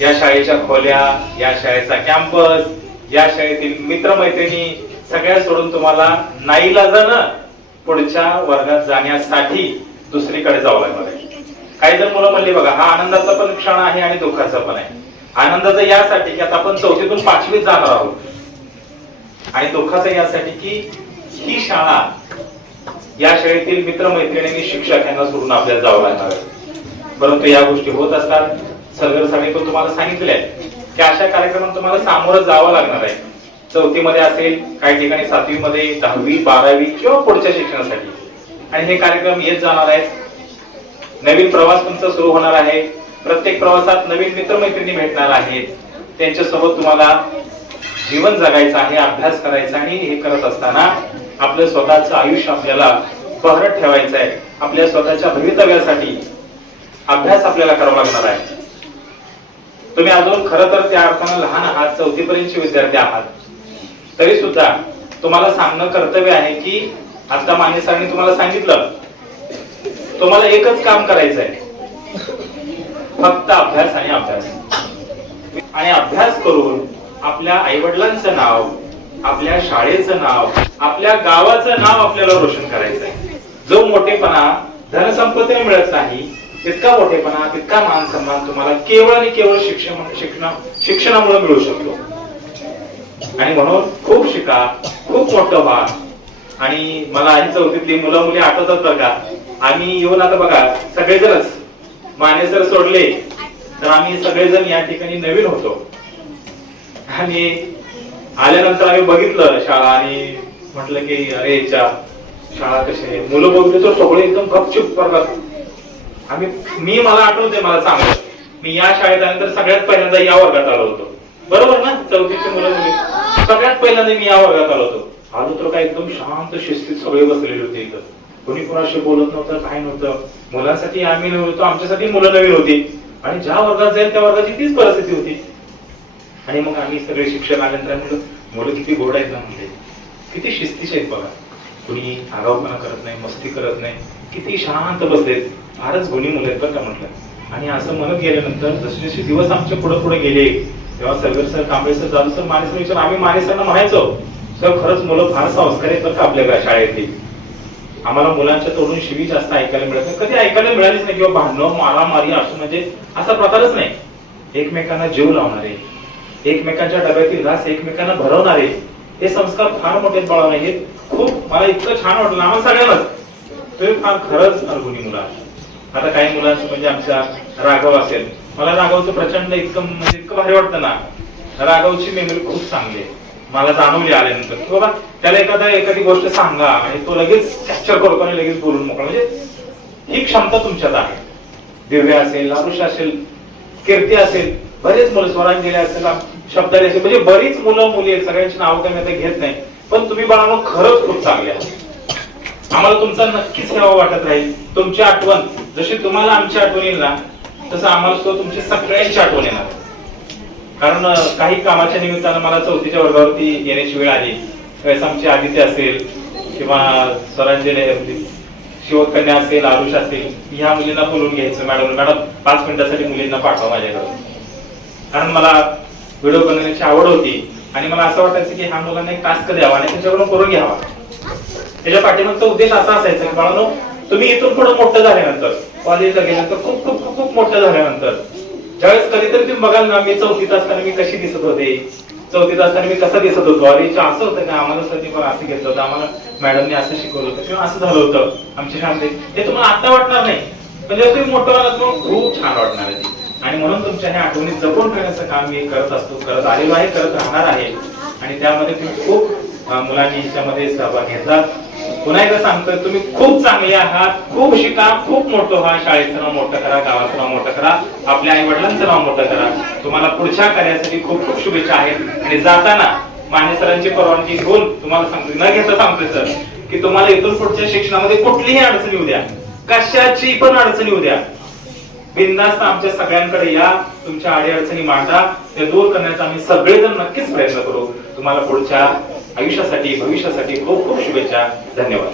या शाळेच्या खोल्या, या शाळेचा कॅम्पस, या शाळेतील मित्रमैत्रिणी सगळ्या सोडून तुम्हाला नाईलाजानं पुढच्या वर्गात जाण्यासाठी दुसरीकडे जावं लागणार आहे. काही जण मुलं म्हणले बघा, हा आनंदाचा पण क्षण आहे आणि दुःखाचा पण आहे. आनंदाचा यासाठी की आता आपण 4थीतून 5वीत जाणार आहोत आणि दुःखाचा यासाठी की ही शाळा, या शाळेतील मित्रमैत्रिणींनी, शिक्षक यांना सोडून आपल्याला जावं लागणार आहे. परंतु या गोष्टी होत असतात. सरगर साहेब पण तुम्हाला सांगितले की अशा कार्यक्रमात तुम्हाला सामोरं जावं लागणार आहे. 4थी मध्ये असेल, काही ठिकाणी 7वी मध्ये, 10वी, 12वी किंवा पुढच्या शिक्षणासाठी. आणि हे कार्यक्रम येत जाणार आहेत. नवीन प्रवास तुमचा सुरू होणार आहे. प्रत्येक प्रवासात नवीन मित्रमैत्रिणी भेटणार आहेत. त्यांच्यासोबत तुम्हाला जीवन जगायचं आहे, अभ्यास करायचा आणि हे करत असताना आपलं स्वतःचं आयुष्य आपल्याला बहरत ठेवायचं आहे, आपल्या स्वतःच्या भवितव्यासाठी अभ्यास आपल्याला करावा लागणार आहे. तुम्ही अजून खरं तर त्या अर्थानं लहान आहात, 4थी पर्यंतचे विद्यार्थी आहात, तरी सुद्धा तुम्हाला सांगणं कर्तव्य आहे की आता माने सरांनी तुम्हाला सांगितलं, तुम्हाला एकच काम करायचं आहे, फक्त अभ्यास आणि अभ्यास. आणि अभ्यास करून आपल्या आईवडिलांचं नाव, आपल्या शाळेचं नाव, आपल्या गावाचं नाव आपल्याला रोशन करायचं आहे. जो मोठेपणा धनसंपत्तीने मिळत नाही, तितका मोठेपणा, तितका मान सन्मान तुम्हाला केवळ आणि केवळ शिक्षणामुळे मिळू शकतो. आणि म्हणून खूप शिका, खूप मोठं व्हा. आणि मला ही 4थीतली मुलं मुली आठवतात बघा, आम्ही येऊन आता बघा सगळेजणच माने सर सोडले तर आम्ही सगळेजण या ठिकाणी नवीन होतो. आणि आल्यानंतर आम्ही बघितलं शाळा आणि म्हटलं की अरे शाळा कशी आहे. मुलं बघितली तर सगळे एकदम गपचूप करतात. मला आठवते, मला चांगलं, मी या शाळेत आल्यानंतर सगळ्यात पहिल्यांदा या वर्गात आलो होतो, बरोबर ना? 4थीचे मुलं मुली सगळ्यात पहिल्यांदा मी या वर्गात आलो होतो. आलो तर काय एकदम शांत शिस्तीत सगळे बसलेले होते. इथं कोणी कोणाशी बोलत नव्हतं, काय नव्हतं. मुलांसाठी आम्ही नवीन होतो, आमच्यासाठी मुलं नवीन होती. आणि ज्या वर्गात जाईल त्या वर्गाची तीच परिस्थिती होती. आणि मग आम्ही सगळे शिक्षक आल्यानंतर मुलं किती गोड आहेत ना, म्हणजे किती शिस्तीचे आहेत बघा. कुणी आगाऊपणा करत नाही, मस्ती करत नाही, किती शांत बसलेत. फारच गुणी मुलं आहेत बरं का म्हटलं. आणि असं म्हणत गेल्यानंतर जसे जसे दिवस आमचे पुढे पुढे गेले, तेव्हा Sargar sir, Kamble sir, Jadhav sir, Mane sir विचार, आम्ही माने सरना म्हणायचो, सर खरंच मुलं फार संस्कारी आहेत बरं का आपल्या शाळेतली. आम्हाला मुलांच्या तोडून शिवी जास्त ऐकायला मिळत नाही, कधी ऐकायला मिळालीच नाही. किंवा भांडणं, मारामारी असं म्हणजे असा प्रकारच नाही. एकमेकांना जीव लावणारे, एकमेकांच्या डब्यातील घास एकमेकांना भरवणारे, हे संस्कार फार मोठे बाळवणे. हे खूप मला इतकं छान वाटलं आम्हाला सगळ्यांनाच. तुम्ही फार खरंच अवगुणी मुलं. आता काही मुलांचं म्हणजे आमच्या राघव असेल, मला राघवचं प्रचंड इतकं म्हणजे इतकं भारी वाटतं ना. राघवची मेमरी खूप चांगली आहे, मला जाणवली आल्यानंतर. बाबा त्याला एखादी गोष्ट सांगा आणि तो लगेच कॅप्चर करतो आणि लगेच बोलून मोकळा. म्हणजे ही क्षमता तुमच्यात आहे. दिव्या असेल, आरुष असेल, कीर्ती असेल, बरेच मुलं, स्वरांजली असेल, शब्दाली असेल, म्हणजे बरीच मुलं मुली आहेत. सगळ्यांची नावं काय मी आता घेत नाही, पण तुम्ही बाळांनो खरंच खूप चांगले आहात. आम्हाला तुमचा नक्कीच हेवा वाटत राहील. तुमची आठवण जशी तुम्हाला आमची आठवण येईल ना, तसं आम्हाला सुद्धा तुमची सगळ्यांची आठवण येणार. कारण काही कामाच्या निमित्तानं मला 4थीच्या वर्गावरती येण्याची वेळ आली. त्यावेळेस आमची आदित्य असेल किंवा स्वरांजली, शिवकन्या असेल, आरुष असेल, ह्या मुलींना बोलून घ्यायचं, मॅडम 5 मिनिटासाठी मुलींना पाठवा माझ्याकडे. कारण मला व्हिडिओ बनवण्याची आवड होती आणि मला असं वाटायचं की ह्या मुलांना एक टास्क द्यावा आणि त्यांच्याकडून करून घ्यावा. त्याच्या पाठीमागचा उद्देश असा असायचा की बाळांनो, तुम्ही इथून पुढे मोठं झाल्यानंतर, कॉलेजला गेल्यानंतर, खूप खूप खूप खूप मोठं झाल्यानंतर, ज्यावेळेस कधीतरी तुम्ही बघाल ना, मी 4थीत असताना मी कशी दिसत होते, 4थीत असताना मी कसा दिसत होतो, अरे असं होतं का, आम्हाला सरनी पण असं घेतलं होतं, आम्हाला मॅडमने असं शिकवलं होतं किंवा असं झालं होतं आमच्या शाळेमध्ये, हे तुम्हाला आता वाटणार नाही, पण जेव्हा तुम्ही मोठं व्हाल तुम्हाला खूप छान वाटणार आहे. आणि म्हणून तुमच्या ह्या आठवणी जपून ठेवण्याचं काम मी करत असतो, करत आलेलो आहे, करत राहणार आहे. आणि त्यामध्ये तुम्ही खूप मुलांनी ह्याच्यामध्ये सहभाग घेतला. पुन्हा एकदा सांगतो, तुम्ही खूप चांगले आहात, खूप शिका, खूप मोठं व्हा, शाळेचं नाव मोठं करा, गावाचं नाव मोठं करा, आपल्या आई वडिलांचं नाव मोठं करा. तुम्हाला पुढच्या कार्यासाठी खूप खूप शुभेच्छा आहेत. आणि जाताना माने सरांची परवानगी घेऊन तुम्हाला सांगतो, न घेता सांगतोय सर, की तुम्हाला इथून पुढच्या शिक्षणामध्ये कुठलीही अडचण येऊ द्या, कशाची पण अडचण येऊ द्या, बिनधास्त आमच्या सगळ्यांकडे या, तुमच्या अडीअडचणी मांडा, ते दूर करण्याचा आम्ही सगळेजण नक्कीच प्रयत्न करू. तुम्हाला पुढच्या आयुष्यासाठी, भविष्यासाठी खूप खूप शुभेच्छा. धन्यवाद.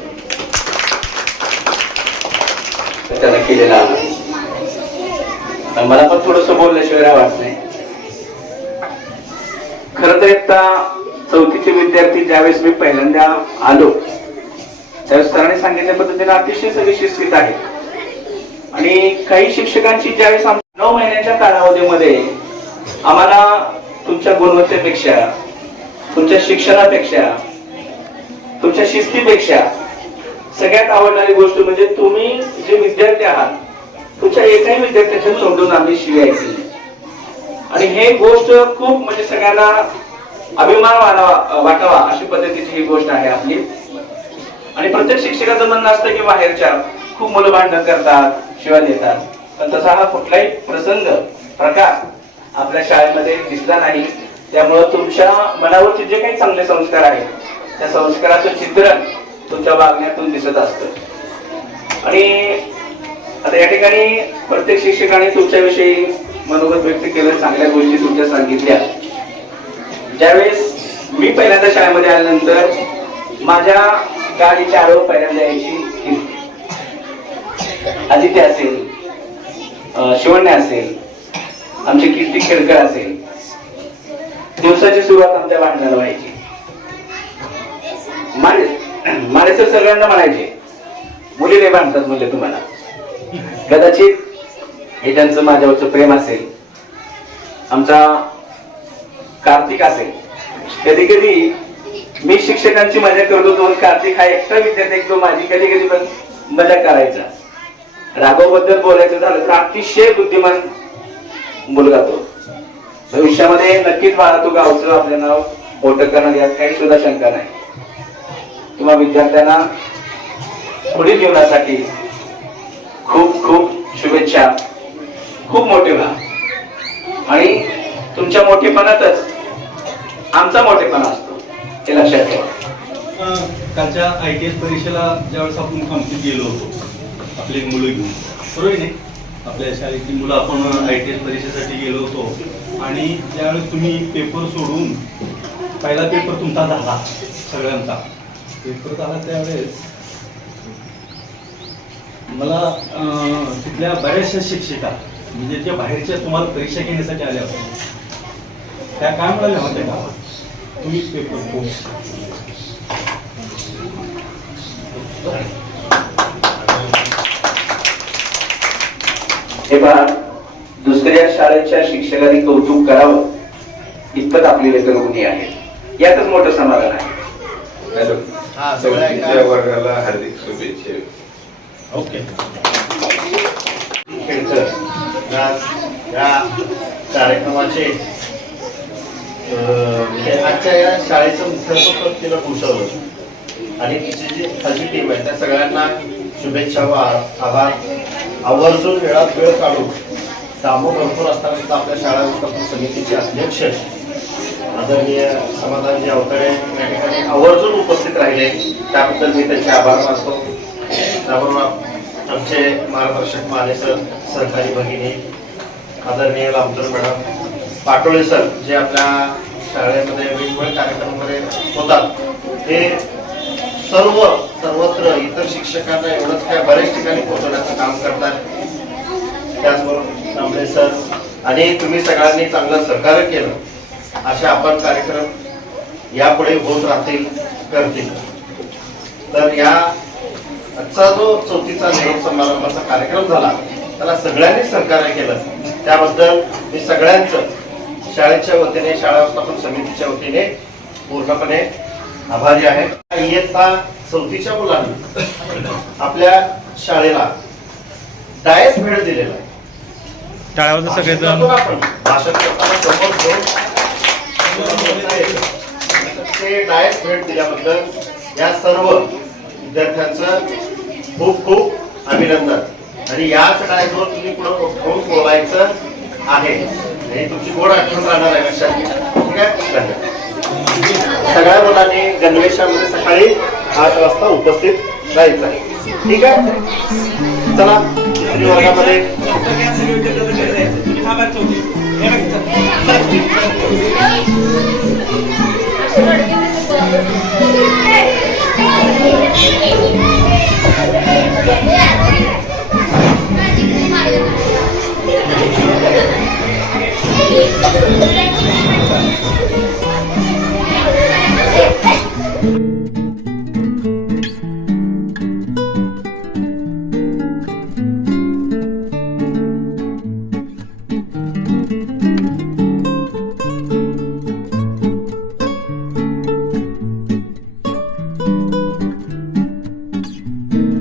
त्यानं केलेला मला पण थोडस बोलल्याशिवाय वाटत नाही. खरं तर एकदा 4थीचे विद्यार्थी ज्यावेळेस मी पहिल्यांदा आलो त्यावेळेस सरांनी सांगितल्या पद्धतीने अतिशय सगळे शिस्तीत आहे. आणि काही शिक्षकांची ज्यावेळेस 9 महिन्याच्या कालावधीमध्ये आम्हाला तुमच्या गुणवत्तेपेक्षा, तुमच्या शिक्षणापेक्षा, तुमच्या शिस्तीपेक्षा सगळ्यात आवडणारी गोष्ट म्हणजे तुम्ही जे विद्यार्थी आहात, तुमच्या एकाही विद्यार्थ्याच्या तोंडून आम्ही शिवी ऐकली. आणि हे गोष्ट खूप म्हणजे सगळ्यांना अभिमान वाटावा अशी पद्धतीची ही गोष्ट आहे आपली. आणि प्रत्येक शिक्षकाचं म्हणणं असतं की बाहेरच्या खूप मुलं भांडण करतात, शिवाय देतात, पण तसा हा कुठलाही प्रकार आपल्या शाळेमध्ये दिसला नाही. त्यामुळे तुमच्या मनावरचे जे काही चांगले संस्कार आहेत त्या संस्काराचं चित्रण तुमच्या वागण्यातून दिसत असतं. आणि आता या ठिकाणी प्रत्येक शिक्षकाने तुमच्याविषयी मनोगत व्यक्त केलं, चांगल्या गोष्टी तुमच्या सांगितल्या. ज्यावेळेस मी पहिल्यांदा शाळेमध्ये आल्यानंतर माझ्या गाडीच्या आडवं पहिल्यांदा यायची आदित्य असेल, शिवण्य असेल, आमचे कीर्ती खेळकर असेल. दिवसाची सुरुवात आमच्या भांडणाला व्हायची. माने सर सगळ्यांना म्हणायचे, मुली नाही बांधतात म्हणले तुम्हाला. कदाचित हे त्यांचं माझ्यावरचं प्रेम असेल. आमचा कार्तिक असेल, कधी कधी मी शिक्षकांची मजा करतो तो कार्तिक हा एकटा विद्यार्थी तो माझी कधी कधी पण मजा करायचा. राघव बद्दल बोलायचं झालं तर अतिशय बुद्धिमान मुलगा तो. भविष्यामध्ये नक्कीच बाळा तू गावचं आपलं नाव मोठं करणार यात काही सुद्धा शंका नाही. तुम्हा विद्यार्थ्यांना पुढील जीवनासाठी खूप खूप शुभेच्छा. खूप मोठे व्हा आणि तुमच्या मोठेपणातच आमचा मोठेपणा असतो हे लक्षात ठेवा. कालच्या ITS परीक्षेला ज्यावेळेस आपण कंप्लीट गेलो होतो आपली मुलं घेऊन, बरोबर नाही, आपल्या शाळेतली मुलं आपण ITS परीक्षेसाठी गेलो होतो. आणि ज्यावेळेस तुम्ही पेपर सोडून पहिला पेपर तुमचा झाला, सगळ्यांचा पेपर झाला, त्यावेळेस मला तिथल्या बऱ्याचशा शिक्षिका म्हणजे ज्या बाहेरच्या तुम्हाला परीक्षा घेण्यासाठी आल्या होत्या त्या काय म्हणाल्या होत्या का, तुम्ही पेपर खूप हे पहा, दुसऱ्या शाळेच्या शिक्षकांनी कौतुक करावं इतपत आपली लेकरं गुणी आहेत. यातच मोठं समाधान आहे. चौथीच्या वर्गाला हार्दिक शुभेच्छा. ओके. या कार्यक्रमाचे आजच्या या शाळेचं मुख्याध्यापक तिला भूषवलं आणि तिची जी खालची टीम आहे त्या सगळ्यांना शुभेच्छा व आभार. आवर्जून वेळात वेळ काढून कामं भरपूर असताना सुद्धा आपल्या शाळा व्यवस्थापन समितीचे अध्यक्ष आदरणीय समाधानजी अवतडे या ठिकाणी आवर्जून उपस्थित राहिले, त्याबद्दल मी त्यांचे आभार मानतो. त्याबरोबर आमचे मार्गदर्शक माने सर, सहकारी भगिनी, आदरणीय लांबतर मॅडम, पाटोळे सर जे आपल्या शाळेमध्ये वेगवेगळ्या कार्यक्रमामध्ये होतात, ते सर्वत्र इतर शिक्षकांना एवढंच काय बऱ्याच ठिकाणी पोहोचवण्याचं काम करतात. त्याचबरोबर कांबळे सर आणि तुम्ही सगळ्यांनी चांगलं सहकार्य केलं. असे आपण कार्यक्रम यापुढे होत राहतील, करतील. तर या आजचा जो चौथीचा निरोप समारंभाचा कार्यक्रम झाला त्याला सगळ्यांनी सहकार्य केलं, त्याबद्दल मी सगळ्यांचं शाळेच्या वतीने, शाळा व्यवस्थापन समितीच्या वतीने पूर्णपणे आभारी आहे. इयत्ता चौथीच्या मुलांनी आपल्या शाळेला डायस भेट दिलेला आहे. टाळ्यावर सगळेजण आपण भाषण करताना समोर घेऊन ते डायस भेट दिल्याबद्दल या सर्व विद्यार्थ्यांचं खूप खूप अभिनंदन. आणि याच डायसवर तुम्ही पुढे उठवून बोलायचं आहे, हे तुमची गोड आठवण राहणार आहे लक्षात. ठीक आहे, धन्यवाद. सगळ्या मुलांनी गणवेशामध्ये सकाळी 8 वाजता उपस्थित राहायचं आहे. ठीक आहे, चला तिसरी वर्गामध्ये Hey!